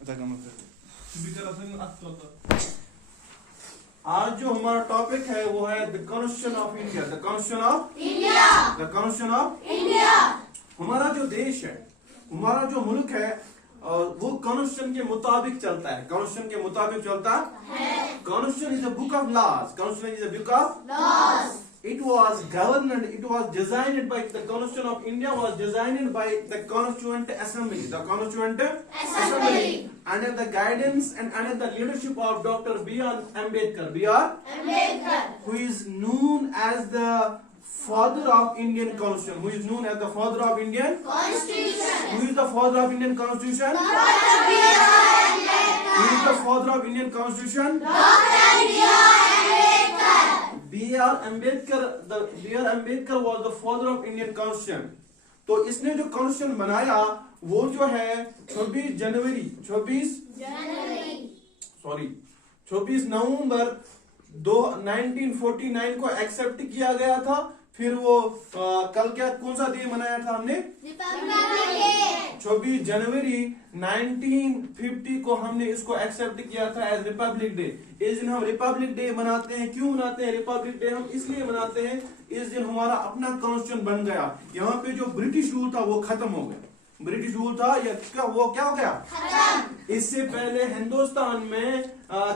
आज जो हमारा टॉपिक है वो है the constitution of India. The constitution of India. The constitution of India. हमारा जो देश है, हमारा जो मुल्क है, वो कॉन्स्टिट्यूशन के मुताबिक चलता है। कॉन्स्टिट्यूशन के मुताबिक चलता है। Constitution is a book of laws. Constitution is a book of laws. It was governed, it was designed by the Constitution of India was designed by the Constituent Assembly. The Constituent Assembly. Under the guidance and under the leadership of Dr. B.R. Ambedkar. B.R. Ambedkar. Who is known as the father of Indian Constitution. Who is known as the father of Indian Constitution. Who is the father of Indian Constitution? Dr. B.R. Ambedkar. Who is the father of Indian Constitution? Dr. B.R. Ambedkar. B.R. Ambedkar, B.R. Ambedkar was the father of Indian Constitution. तो इसने जो constitution बनाया वो जो है 26 नवंबर 1949 को accept किया गया था। फिर वो कल कौन सा डे मनाया था हमने? 26 जनवरी 1950 को हमने इसको एक्सेप्ट किया था एज रिपब्लिक डे। इस दिन हम रिपब्लिक डे मनाते हैं। क्यों मनाते हैं रिपब्लिक डे? हम इसलिए मनाते हैं इस दिन हमारा अपना कॉन्स्टिट्यूशन बन गया। यहाँ पे जो ब्रिटिश रूल था वो खत्म हो गया। ब्रिटिश रूल था या वो क्या हो गया? खत्म। इससे पहले हिंदुस्तान में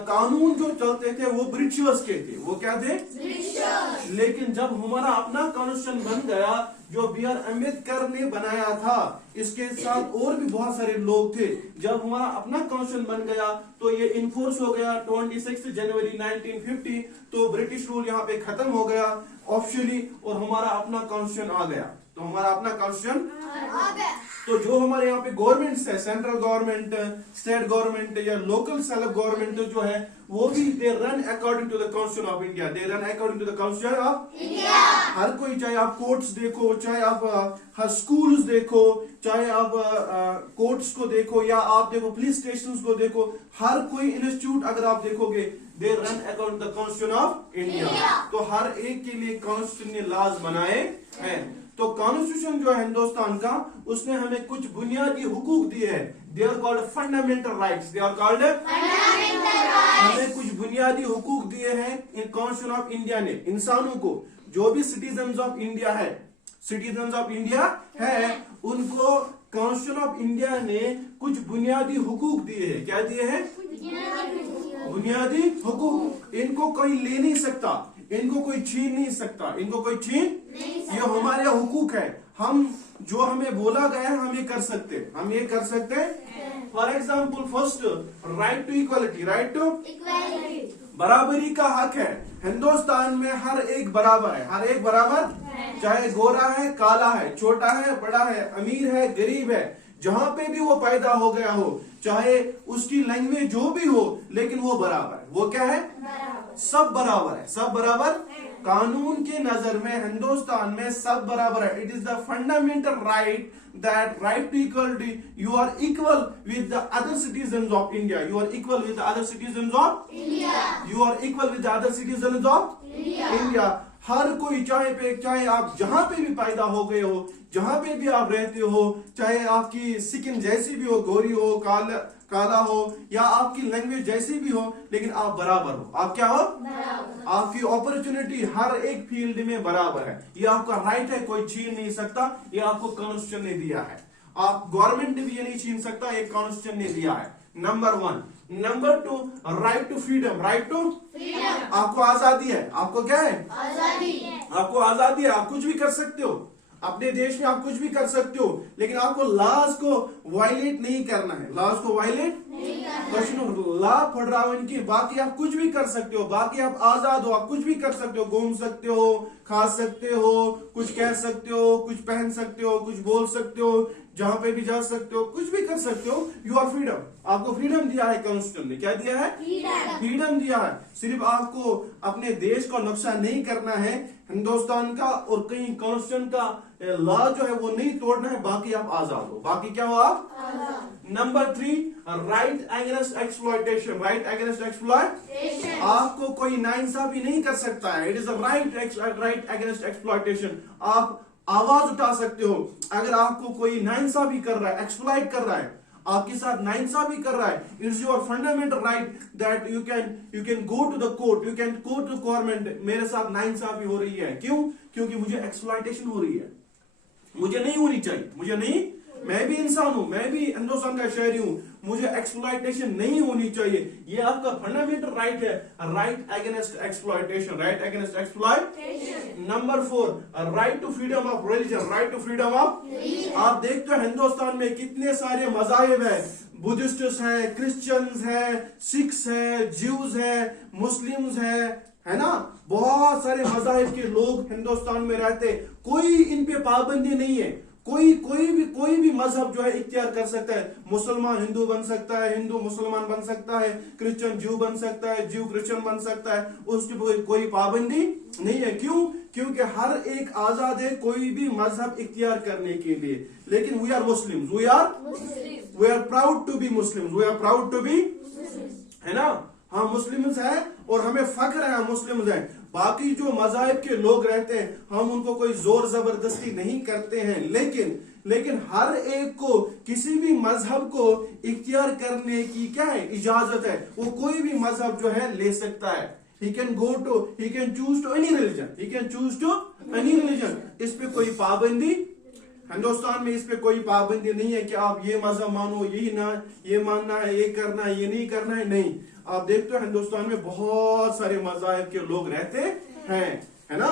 कानून जो चलते थे वो ब्रिटिशर्स के थे। वो क्या थे? ब्रिटिशर्स। लेकिन जब हमारा अपना कॉन्स्टिट्यूशन बन गया जो B.R. अम्बेडकर ने बनाया था, इसके साथ और भी बहुत सारे लोग थे। जब हमारा अपना कॉन्स्टिट्यूशन बन गया तो ये इनफोर्स हो गया 26 जनवरी 1950। तो ब्रिटिश रूल यहाँ पे खत्म हो गया ऑफिशियली और हमारा अपना कॉन्स्टिट्यूशन आ गया। तो हमारा अपना कॉन्स्टिट्यूशन आ गया। तो जो हमारे यहाँ पे गवर्नमेंट्स है, सेंट्रल गवर्नमेंट, स्टेट गवर्नमेंट या लोकल सेल्फ गवर्नमेंट जो है वो भी they run according to the constitution of India. They run according to the constitution of India. हर कोई, चाहे आप कोर्ट्स देखो, चाहे आप हर स्कूल्स देखो, चाहे आप कोर्ट्स को देखो या आप देखो पुलिस स्टेशन को देखो, हर कोई इंस्टीट्यूट अगर आप देखोगे they run according to the constitution of India. तो हर एक के लिए कॉन्स्टिट्यूशन ने लॉज बनाए हैं। तो कॉन्स्टिट्यूशन जो है हिंदुस्तान का, उसने हमें कुछ बुनियादी हुकूक दिए हैं। They are called fundamental rights. They are called fundamental rights. हमें कुछ बुनियादी हुकूक दिए हैं इन कॉन्स्टिट्यूशन ऑफ इंडिया ने। इंसानों को, जो भी सिटीजन्स ऑफ इंडिया है, सिटीजन्स ऑफ इंडिया है, उनको कॉन्स्टिट्यूशन ऑफ इंडिया ने कुछ बुनियादी हुकूक दिए हैं। क्या दिए हैं? बुनियादी हुकूक। इनको कोई ले नहीं सकता, इनको कोई छीन नहीं सकता, इनको कोई छीन ये हमारे हुकूक है। हम जो हमें बोला गया है हम ये कर सकते हैं। हम ये कर सकते हैं। For example first, right to equality. Right to equality, बराबरी का हक है। हिंदुस्तान में हर एक बराबर है। हर एक बराबर, चाहे गोरा है, काला है, छोटा है, बड़ा है, अमीर है, गरीब है, जहां पे भी वो पैदा हो गया हो, चाहे उसकी लैंग्वेज जो भी हो, लेकिन वो बराबर है। वो क्या है? बराबर। सब बराबर है। सब बराबर। कानून के नजर में हिंदुस्तान में सब बराबर है। It is the fundamental right that right to equality. You are equal with the other citizens of India. You are equal with the other citizens of India. You are equal with the other citizens of India. हर कोई, चाहे आप जहां पे भी पैदा हो गए हो, जहां पे भी आप रहते हो, चाहे आपकी स्किन जैसी भी हो, गोरी हो, काला हो, या आपकी लैंग्वेज जैसी भी हो, लेकिन आप बराबर हो। आप क्या हो? बराबर। आपकी अपॉर्चुनिटी हर एक फील्ड में बराबर है। ये आपका राइट है, कोई छीन नहीं सकता। ये आपको कॉन्स्टिट्यूशन ने दिया है। आप गवर्नमेंट भी ये नहीं छीन सकता, ये कॉन्स्टिट्यूशन ने दिया है। Number 1। Number 2, right to freedom. Right to freedom, आपको आजादी है। आपको क्या है? आजादी। आपको आजादी है, आप कुछ भी कर सकते हो अपने देश में, आप कुछ भी कर सकते हो, लेकिन आपको लॉज को वायलेट नहीं करना है। लॉज को वायलेट नहीं करना है। लॉ पढ़ रहा हूं इनकी, बाकी आप कुछ भी कर सकते हो, बाकी आप आजाद हो, आप कुछ भी कर सकते हो, घूम सकते हो, खा सकते हो, कुछ कह सकते हो, कुछ पहन सकते हो, कुछ बोल सकते हो, जहां पे भी जा सकते हो, कुछ भी कर सकते हो। You are freedom. आपको फ्रीडम दिया है कॉन्स्टिट्यूशन ने। क्या दिया है? फ्रीडम दिया है। सिर्फ आपको अपने देश का नुकसान नहीं करना है, हिंदुस्तान का और कहीं कॉन्स्टिट्यूशन का लॉ जो है वो नहीं तोड़ना है, बाकी आप आजाद हो। बाकी क्या हो आप? Number 3, right against exploitation. Right against exploitation, आपको कोई नाइंसाफी नहीं कर सकता है। It is right against exploitation. आप आवाज उठा सकते हो। अगर आपको कोई नाइंसाफी कर रहा है, एक्सप्लॉइट कर रहा है, आपके साथ नाइंसाफी कर रहा है, it's your fundamental right that you can go to the court, you can go to government, मेरे साथ नाइंसाफी हो रही है। क्यों? क्योंकि मुझे एक्सप्लॉयटेशन हो रही है, मुझे नहीं होनी चाहिए, मुझे नहीं, मैं भी इंसान हूं, मैं भी हिंदुस्तान का शहरी हूं, मुझे एक्सप्लॉयटेशन नहीं होनी चाहिए। ये आपका फंडामेंटल राइट है, right against exploitation, right against exploitation. Number 4, right to freedom of religion, right to freedom of. आप देखते हो हिंदुस्तान में कितने सारे मजाहिब है, बुद्धिस्ट है, क्रिश्चियंस है, सिख्स है, ज्यूज है, मुस्लिम्स है ना, बहुत सारे मजाहिब के लोग हिंदुस्तान में रहते, कोई इन पे पाबंदी नहीं है, कोई भी मजहब जो है इख्तियार कर सकता है। मुसलमान हिंदू बन सकता है, हिंदू मुसलमान बन सकता है, क्रिश्चियन ज्यू बन सकता है, ज्यू क्रिश्चियन बन सकता है, उसकी कोई पाबंदी नहीं है। क्यों? क्योंकि हर एक आजाद है कोई भी मजहब इख्तियार करने के लिए। लेकिन we are Muslims, we are proud to be Muslims, we are proud to be, है ना, हम मुस्लिम्स हैं और हमें फख्र है हम मुस्लिम्स हैं। बाकी जो मजाहिब के लोग रहते हैं हम उनको कोई जोर जबरदस्ती नहीं करते हैं, लेकिन हर एक को किसी भी मजहब को इख्तियार करने की क्या है, इजाजत है। वो कोई भी मजहब जो है ले सकता है। he can choose to any religion, he can choose to any religion। इस पे कोई पाबंदी, हिंदुस्तान में इस पे कोई पाबंदी नहीं है कि आप ये मजहब मानो, यही ना, ये मानना है, ये करना है, ये नहीं करना है, नहीं। आप देखते हो हिंदुस्तान में बहुत सारे मजाहिब के लोग रहते हैं, है ना।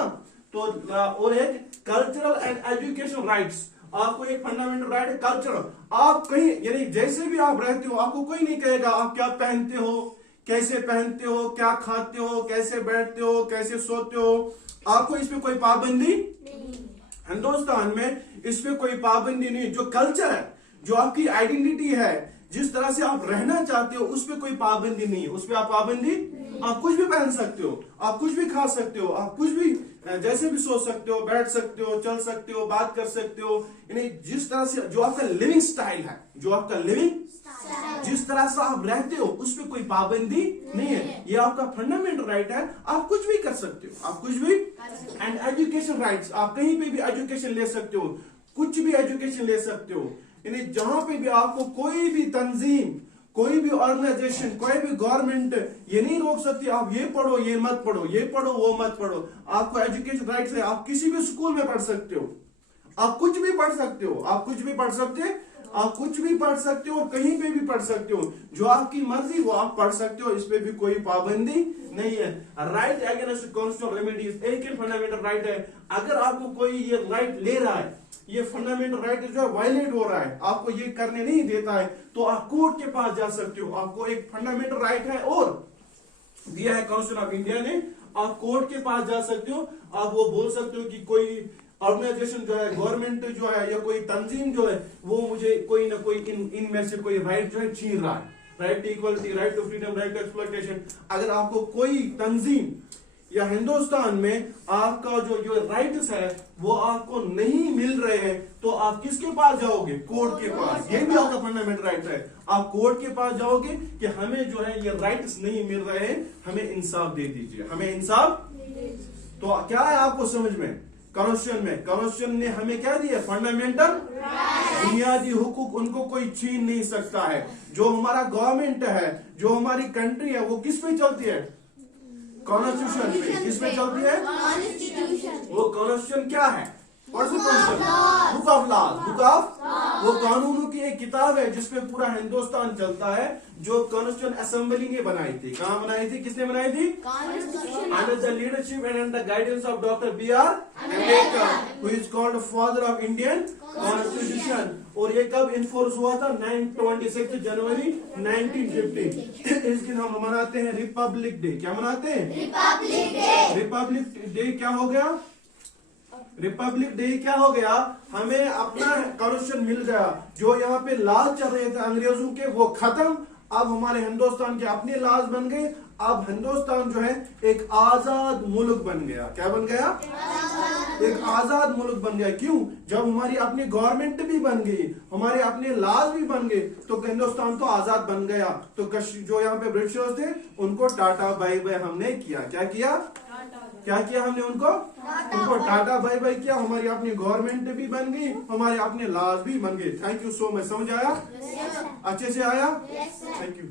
तो और एक कल्चरल एंड एजुकेशन राइट्स, आपको एक फंडामेंटल राइट है कल्चरल। आप कहीं यानी जैसे भी आप रहते हो, आपको कोई नहीं कहेगा आप क्या पहनते हो, कैसे पहनते हो, क्या खाते हो, कैसे बैठते हो, कैसे सोते हो, आपको इस पे कोई पाबंदी हिंदुस्तान में इस पे कोई पाबंदी नहीं। जो कल्चर है, जो आपकी आइडेंटिटी है, जिस तरह से आप रहना चाहते हो, उस पे कोई पाबंदी नहीं है, उस पे आप पाबंदी, आप कुछ भी पहन सकते हो, आप कुछ भी खा सकते हो, आप कुछ भी जैसे भी सोच सकते हो, बैठ सकते हो, चल सकते हो, बात कर सकते हो, यानी जिस तरह से जो आपका लिविंग स्टाइल है, जो आपका लिविंग जिस तरह से आप रहते हो, उस पे कोई पाबंदी नहीं है। ये आपका फंडामेंटल राइट है, आप कुछ भी कर सकते हो, आप कुछ भी। एंड एजुकेशन राइट्स, आप कहीं पे भी एजुकेशन ले सकते हो, कुछ भी एजुकेशन ले सकते हो, यानी जहां पे भी आपको कोई भी तंजीम, कोई भी ऑर्गेनाइजेशन, कोई भी गवर्नमेंट ये नहीं रोक सकती आप ये पढ़ो, ये मत पढ़ो, ये पढ़ो, वो मत पढ़ो। आपको एजुकेशन राइट्स है, आप किसी भी स्कूल में पढ़ सकते हो, आप कुछ भी पढ़ सकते हो, आप कुछ भी पढ़ सकते, आप कुछ भी पढ़ सकते हो, कहीं पे भी पढ़ सकते हो, जो आपकी मर्जी वो आप पढ़ सकते हो, इस पे भी कोई पाबंदी नहीं है। राइट अगेंस्ट कॉन्स्टिट्यूशनल रेमेडीज, एक ही फंडामेंटल राइट है। अगर आपको कोई ये राइट ले रहा है, ये फंडामेंटल राइट जो है वायलेट हो रहा है, आपको ये करने नहीं देता है, तो आप कोर्ट के पास जा सकते हो। आपको एक फंडामेंटल राइट है और दिया है कॉन्स्टिट्यूशन ऑफ इंडिया ने, आप कोर्ट के पास जा सकते हो, आप वो बोल सकते हो कि कोई ऑर्गेनाइजेशन जो है, गवर्नमेंट जो है, या कोई तंजीम जो है, वो मुझे कोई ना कोई इनमें से कोई राइट जो है छीन रहा है। Right to equality, right to freedom, right to exploitation. अगर आपको कोई तंजीम या हिंदुस्तान में आपका जो राइट्स है वो आपको नहीं मिल रहे हैं, तो आप किसके पास जाओगे? कोर्ट के पास। ये भी आपका फंडामेंटल राइट है, आप कोर्ट के पास जाओगे कि हमें जो है ये राइट्स नहीं मिल रहे हैं, हमें इंसाफ दे दीजिए, हमें इंसाफ। तो क्या है आपको समझ में? कॉन्स्टिट्यूशन ने हमें क्या दिया? फंडामेंटल बुनियादी हुकूक, उनको कोई छीन नहीं सकता है। जो हमारा गवर्नमेंट है, जो हमारी कंट्री है, वो किस पे चलती है? कॉन्स्टिट्यूशन पे। किस पे चलती है? वो कॉन्स्टिट्यूशन क्या है? Book of laws, book of, वो कानूनों की एक किताब है जिसपे पूरा हिंदुस्तान चलता है, जो कॉन्स्टिट्यूशन असेंबली ने बनाई थी। कहाँ बनाई थी? किसने बनाई थी? Under the leadership and under the guidance of doctor B.R. Ambedkar, who is called father of Indian constitution. और ये कब इन्फोर्स हुआ था? 26 जनवरी 1950। इस दिन हम मनाते हैं रिपब्लिक डे। क्या मनाते हैं? Republic day. रिपब्लिक डे क्या हो गया? रिपब्लिक डे क्या हो गया? हमें अपना कॉन्स्टिट्यूशन मिल गया। जो यहाँ पे लाज चल रहे थे अंग्रेजों के, वो खत्म। अब हमारे हिंदुस्तान के अपने लाज बन गए। अब हिंदुस्तान जो है एक आजाद मुल्क बन गया। क्या बन गया? एक आजाद मुल्क बन गया। क्यों? जब हमारी अपनी गवर्नमेंट भी बन गई, हमारे अपने लाज भी बन गए, तो हिंदुस्तान तो आजाद बन गया। तो जो यहाँ पे ब्रिटिशर्स थे, उनको टाटा बाय बाय हमने किया। क्या किया? क्या किया हमने उनको टाटा बाय बाय किया। हमारी अपनी गवर्नमेंट भी बन गई, हमारे अपने लॉज भी बन गए। Thank you so much. समझ आया? अच्छे से आया? Thank you.